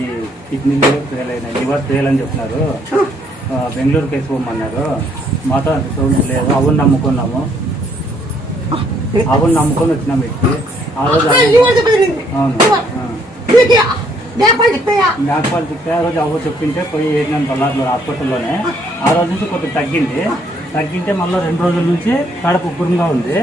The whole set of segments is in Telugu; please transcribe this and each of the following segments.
ఈ కిడ్నీలు ఫెయిల్ అయినాయి, లివర్ ఫెయిల్ అని చెప్తున్నారు. బెంగళూరుకి వేసుకోమన్నారు. మాతో అంత సౌండ్ లేదు. అవును నమ్ముకున్నాము, అవును నమ్ముకొని వచ్చినాం ఇక్కడికి. ఆ రోజు మేకపాలు తిప్పే ఆ రోజు అవ్వ చెప్పింటే పోయి వేసినాను బల్లార్లో హాస్పిటల్లోనే. ఆ రోజు నుంచి కొద్దిగా తగ్గింటే మళ్ళీ 2 రోజుల నుంచి కడుపు ఉబ్బరంగా ఉంది.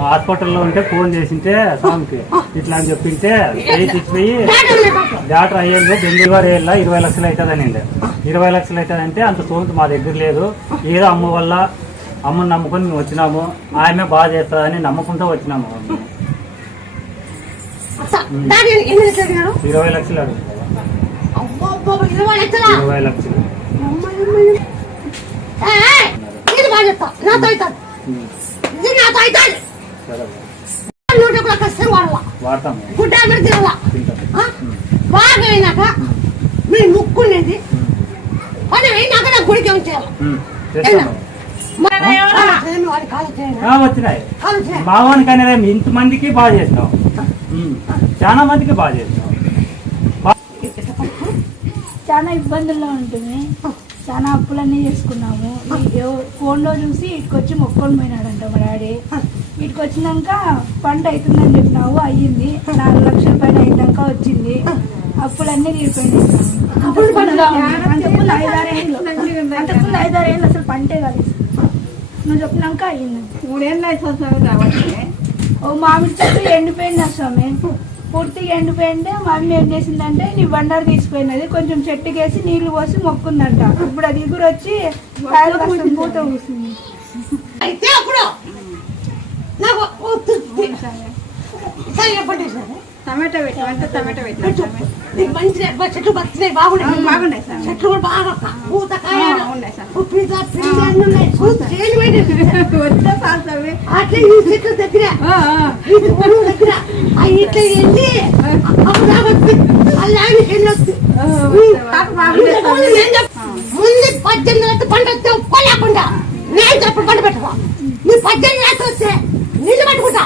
హాస్పిటల్లో ఉంటే ఫోన్ చేసింటే స్వామికి ఇట్లా అని చెప్పింటే తెచ్చిపోయి డాక్టర్ అయ్యేది బెంగళూరు వేయాల 20 లక్షలు అవుతుందని. 20 లక్షలు అవుతుందంటే అంత సోంత మా దగ్గర లేదు. ఏదో అమ్మ వల్ల అమ్మని నమ్ముకొని మేము వచ్చినాము, ఆమె బాగా చేస్తుందని నమ్మకంతో వచ్చినాము. 20 లక్షలు అడుగుతారు. 20 లక్షలు వాడతాము. బాగా అయినాక మీరు ముక్కునేది పని అయినాక నాకు గుడికి వచ్చేయాలి. వచ్చినాయి మావానికి అనేది ఇంతమందికి బాగా చేస్తాం, చాలా మందికి బాగా చేస్తాం. చాలా ఇబ్బందుల్లో ఉంటుంది, చాలా అప్పులన్నీ చేసుకున్నాము. ఫోన్లో చూసి ఇటుకొచ్చి మొక్కొని పోయినాడంట మా డాడీ. ఇటుకు వచ్చినాక పంట అవుతుందని చెప్పినావు, అయ్యింది. 4 లక్షల పైన అయినాక వచ్చింది. అప్పులన్నీ తీరిపోయినాయి. అంతకుముందు 5-6 ఏళ్ళు అసలు పంటే కాదు. నువ్వు చెప్పినాక అయ్యింది. 3 ఏళ్ళు అవుతుంది. ఓ మామిడి చెట్టు ఎండిపోయింది స్వామి, పూర్తిగా ఎండిపోయింటే మా అమ్మ ఏం చేసిందంటే నీ బండారు తీసిపోయినది, కొంచెం చెట్టుకేసి నీళ్లు పోసి మొక్కుందంట. ఇప్పుడు అది ఎగురు వచ్చి కాయలు పూత కూసింది. అయితే అప్పుడు నాకు టమాటా పెట్టామంటే టమాటా పెట్టు మంచి చెట్లు బతున్నాయి, బాగున్నాయి సార్. చెట్లు కూడా బాగా పూతకాయ అట్లా ఈ చెట్లు దగ్గర దగ్గర ఇట్లా వెళ్ళి ముందు 18 లక్షలు పంట వస్తే ఒక్కలేకుండా నేను చెప్పు పంట పెట్టుకో. నీ 18 లక్షలు వస్తే నీళ్ళు పట్టుకుంటా.